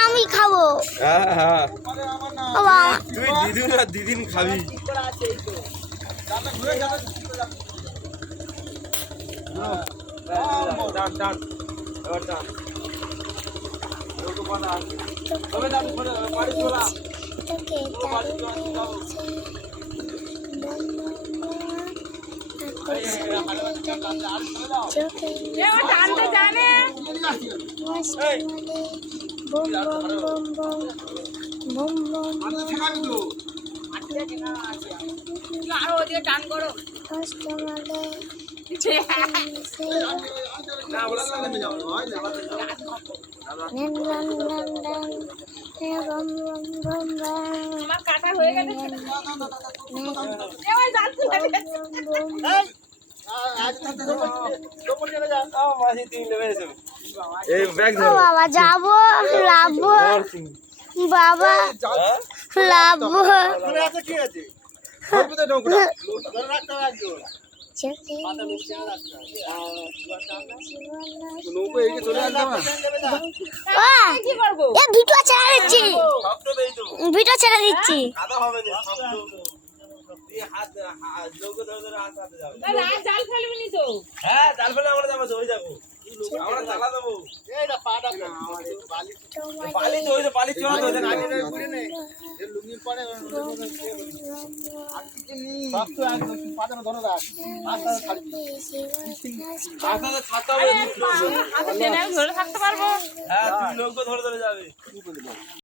আমি খাবো। দিদিন খাবি। টান করো আমার কাটা হয়ে গেছে বাবা যাবো লাভবো বাবা লাভবো ভিডিও ছেড়ে দিচ্ছি জাল ফেলবি তো? হ্যাঁ জাল ফেলে আমরা যাবো যাবো আমরা চালা দেবো বালি তো বালি চড়া তো লুঙ্গি পরে থাকতে পারবো। হ্যাঁ তুমি লোক ধরে ধরে যাবে।